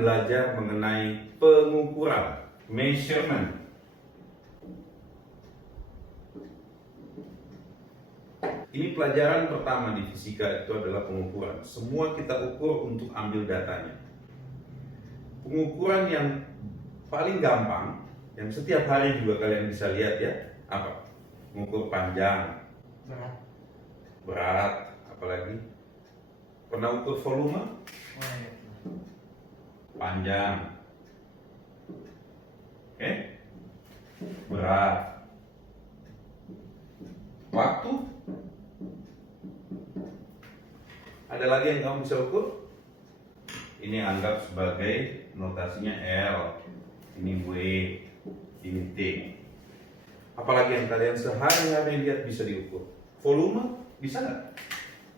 belajar mengenai pengukuran, measurement. Ini pelajaran pertama di fisika, itu adalah pengukuran. Semua kita ukur untuk ambil datanya. Pengukuran yang paling gampang, yang setiap hari juga kalian bisa lihat ya, apa? Mengukur panjang, berat, apalagi pernah ukur volume, panjang, oke, berat, waktu. Ada lagi yang kamu bisa ukur? Ini anggap sebagai notasinya L, ini W, ini T. Apalagi yang kalian sehari-hari lihat bisa diukur. Volume bisa nggak?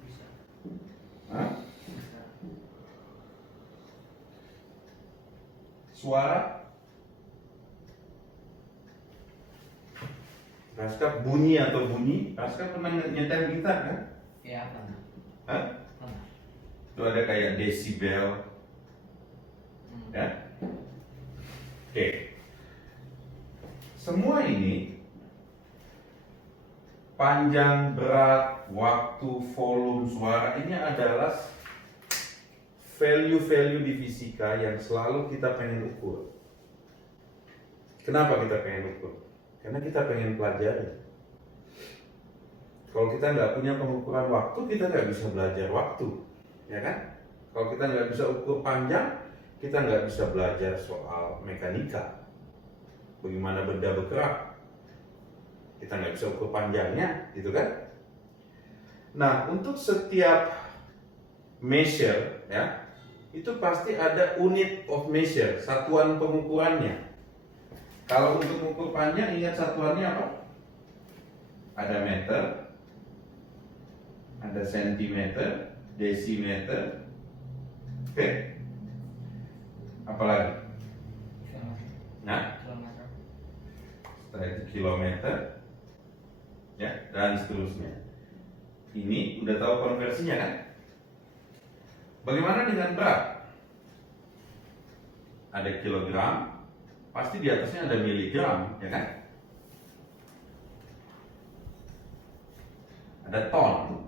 Bisa. Hah? Bisa. Suara? Raska bunyi atau bunyi? Raska pernah nyetel gitar kan? Ya, pernah. Hah? Pernah. Itu ada kayak desibel, ya? Oke. Semua ini panjang, berat, waktu, volume, suara ini adalah value-value di fisika yang selalu kita pengen ukur. Kenapa kita pengen ukur? Karena kita pengen pelajari. Kalau kita nggak punya pengukuran waktu, kita nggak bisa belajar waktu, ya kan? Kalau kita nggak bisa ukur panjang, kita nggak bisa belajar soal mekanika. Bagaimana benda bergerak? Kita nggak bisa ukur panjangnya, gitu kan? Nah, untuk setiap measure, ya, itu pasti ada unit of measure, satuan pengukurannya. Kalau untuk mengukur panjang, ingat satuannya apa? Ada meter, ada sentimeter, desimeter, oke? Apalagi? Nah, Kilometer. setelah itu kilometer, ya, dan seterusnya. Ini udah tahu konversinya kan? Bagaimana dengan berat? Ada kilogram, pasti di atasnya ada miligram, ya kan? Ada ton.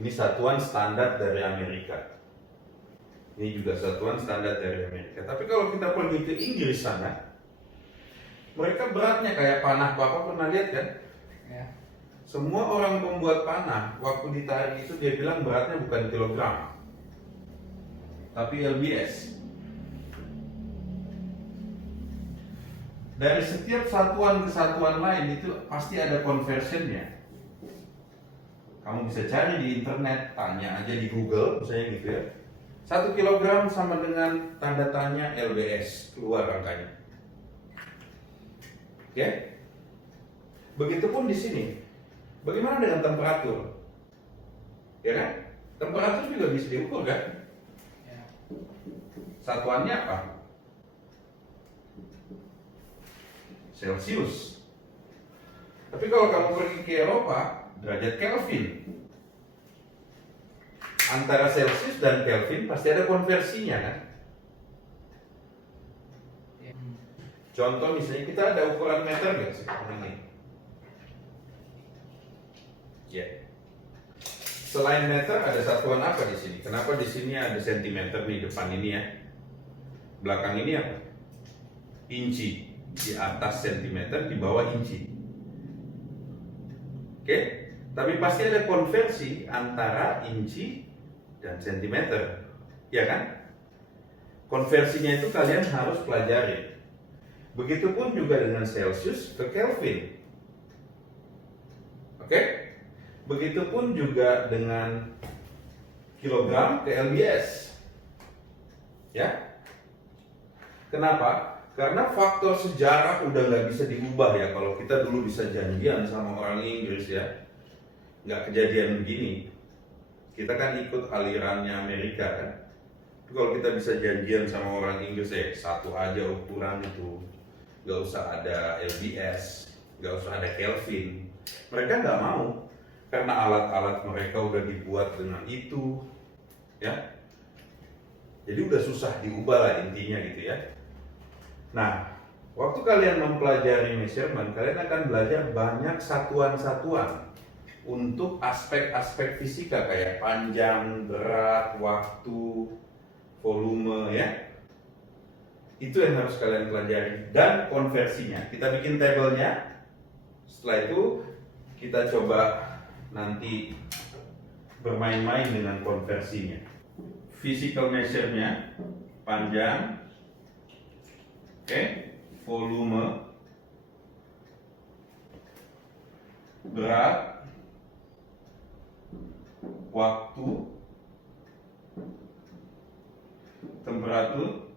Ini satuan standar dari Amerika. Ini juga satuan standar dari Amerika. Tapi kalau kita pergi ke Inggris sana, mereka beratnya kayak panah. Bapak pernah lihat kan? Ya. Semua orang pembuat panah, waktu ditarik itu dia bilang beratnya bukan kilogram, tapi lbs. Dari setiap satuan ke satuan lain itu pasti ada conversionnya. Kamu bisa cari di internet, tanya aja di Google, misalnya gitu ya. 1 kilogram sama dengan tanda tanya lbs, keluar angkanya. Oke? Begitupun di sini. Bagaimana dengan temperatur? Ya kan? Temperatur juga bisa diukur kan? Ya. Satuannya apa? Celcius. Tapi kalau kamu pergi ke Eropa, derajat Kelvin. Antara Celcius dan Kelvin pasti ada konversinya kan? Ya. Contoh misalnya kita ada ukuran meter nggak seperti ini? Ya. Selain meter ada satuan apa di sini? Kenapa di sini ada sentimeter nih depan ini ya? Belakang ini apa? Inci. Di atas sentimeter, di bawah inci. Oke? Tapi pasti ada konversi antara inci dan sentimeter. Ya kan? Konversinya itu kalian harus pelajari. Begitupun juga dengan Celsius ke Kelvin. Oke? Begitupun juga dengan kilogram ke lbs. Ya? Kenapa? Karena faktor sejarah udah nggak bisa diubah ya. Kalau kita dulu bisa janjian sama orang Inggris ya, nggak kejadian begini. Kita kan ikut alirannya Amerika kan. Tapi kalau kita bisa janjian sama orang Inggris satu aja ukuran itu, nggak usah ada lbs, nggak usah ada Kelvin. Mereka nggak mau karena alat-alat mereka udah dibuat dengan itu, ya. Jadi udah susah diubah lah intinya gitu ya. Nah, waktu kalian mempelajari measurement, kalian akan belajar banyak satuan-satuan untuk aspek-aspek fisika kayak panjang, berat, waktu, volume ya. Itu yang harus kalian pelajari dan konversinya. Kita bikin tabelnya. Setelah itu kita coba nanti bermain-main dengan konversinya. Physical measure-nya panjang, oke, volume, berat, waktu, temperatur,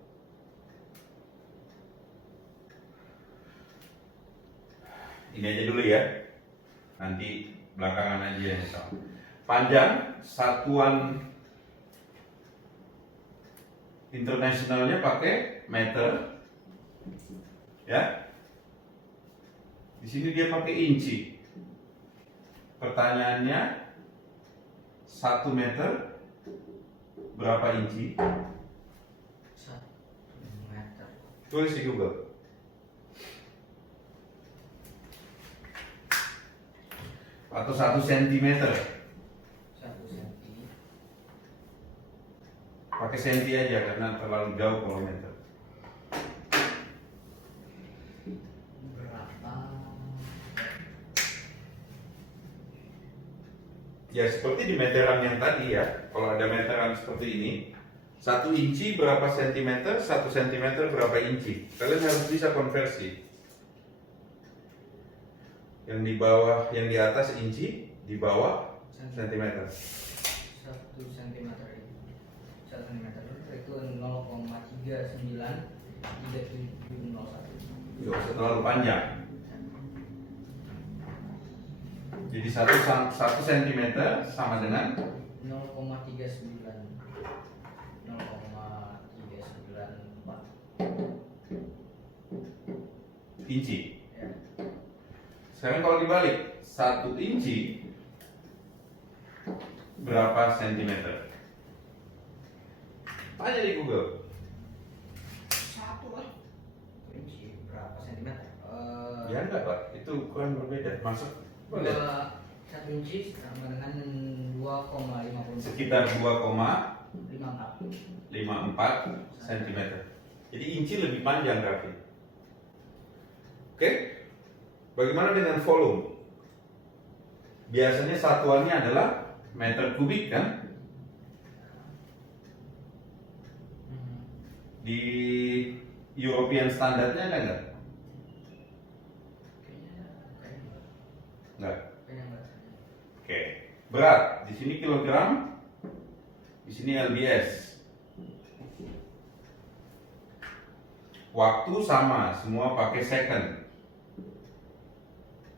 ini aja dulu ya, nanti belakangan aja yang sama. Panjang, satuan internasionalnya pakai meter, ya. Di sini dia pakai inci. Pertanyaannya, 1 meter berapa inci? 1 meter. Tulis di Google. Atau 1 sentimeter. 1 senti. Pakai senti aja karena terlalu jauh kalau meter. Berapa? Ya seperti di meteran yang tadi ya. Kalau ada meteran seperti ini, 1 inci berapa sentimeter, 1 sentimeter berapa inci. Kalian harus bisa konversi. Yang di bawah, yang di atas inci, di bawah sentimeter. 1 sentimeter itu. 1 sentimeter itu 0,393701. Gak usah terlalu panjang. Jadi 1 sentimeter sama dengan 0,39 0,394 inci. ya. Sekarang kalau dibalik, 1 inci berapa sentimeter? Tanya di Google. Satu lah. Inci berapa sentimeter? Ya enggak Pak, itu ukuran berbeda. Masuk boleh. 1 inci sama dengan 2,50 Sekitar 54 2,54 cm. Jadi inci lebih panjang Raffi. Oke? Bagaimana dengan volume? Biasanya satuannya adalah meter kubik kan? Di European standarnya ada nggak? Nggak. Oke. Berat di sini kilogram, di sini lbs. Waktu sama, semua pakai second.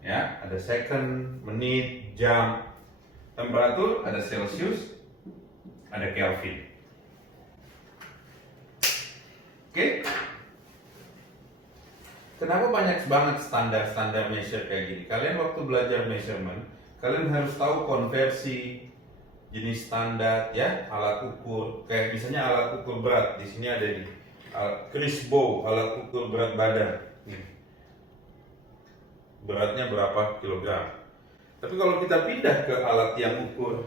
Ya, ada second, menit, jam. Temperatur ada Celsius, ada Kelvin. Oke? Kenapa banyak banget standar-standar measure kayak gini? Kalian waktu belajar measurement, kalian harus tahu konversi jenis standar ya, alat ukur. Kayak misalnya alat ukur berat, di sini ada di Chris Bow, alat ukur berat badan. Nih. Beratnya berapa kilogram? Tapi kalau kita pindah ke alat yang ukur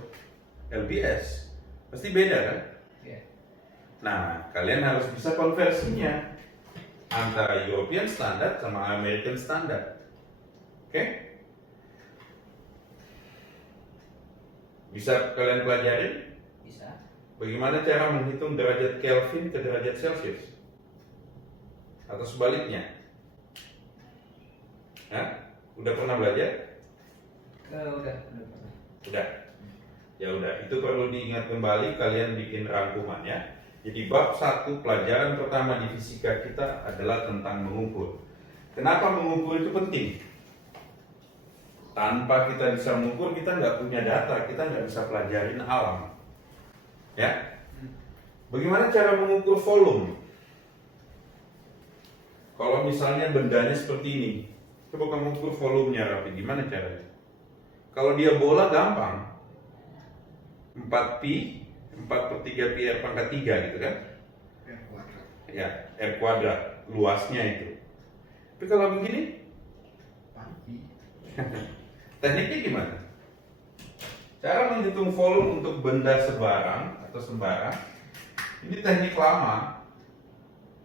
lbs, pasti beda kan? Ya. Nah, kalian harus bisa konversinya antara European Standard sama American Standard. Oke? Bisa kalian pelajari? Bisa. Bagaimana cara menghitung derajat Kelvin ke derajat Celcius? Atau sebaliknya? Hah? Udah pernah belajar? Udah. Udah. Ya udah, itu perlu diingat kembali, kalian bikin rangkuman ya. Jadi bab 1 pelajaran pertama di fisika kita adalah tentang mengukur. Kenapa mengukur itu penting? Tanpa kita bisa mengukur, kita nggak punya data, kita nggak bisa pelajarin alam. Ya? Bagaimana cara mengukur volume? Kalau misalnya bendanya seperti ini, coba kamu ukur volumenya Raffi, gimana caranya? Kalau dia bola gampang, 4 pi 4/3 pi r pangkat 3 gitu kan. ya, R kuadrat luasnya itu. Tapi kalau begini, tekniknya gimana? Cara menghitung volume untuk benda sebarang atau sembarang, ini teknik lama.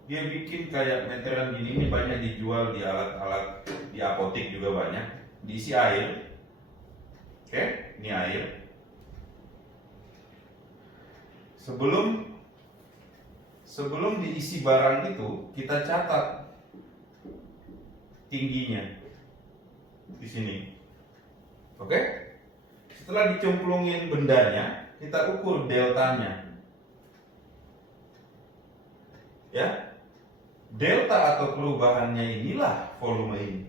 Dia bikin kayak meteran gini, ini banyak dijual di alat-alat di apotek juga banyak. Diisi air, oke, ini air. Sebelum diisi barang itu, kita catat tingginya di sini, oke? Setelah dicemplungin bendanya, kita ukur deltanya, ya. Delta atau perubahannya inilah volume ini.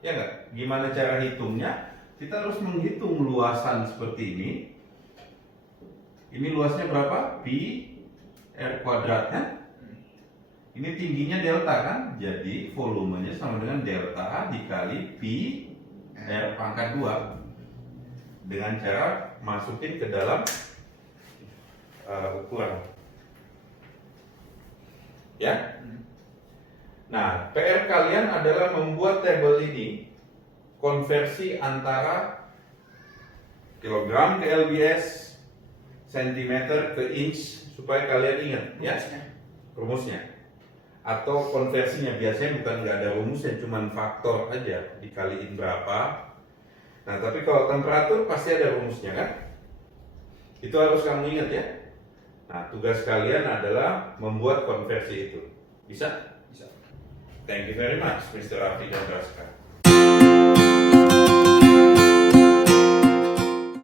Ya nggak? Gimana cara hitungnya? Kita harus menghitung luasan seperti ini. Ini luasnya berapa? Pi R kuadrat kan? Ini tingginya delta kan? Jadi volumenya sama dengan delta dikali pi R pangkat 2. Dengan cara masukin ke dalam ukuran. Ya. Nah, PR kalian adalah membuat tabel ini konversi antara kilogram ke lbs, sentimeter ke inch supaya kalian ingat ya rumusnya. Atau konversinya biasanya bukan nggak ada rumusnya, cuman faktor aja dikaliin berapa. Nah, tapi kalau temperatur pasti ada rumusnya kan? Itu harus kamu ingat ya. Nah, tugas kalian adalah membuat konversi itu. Bisa? Bisa. Thank you very much, Mr. Rafi dan Raska.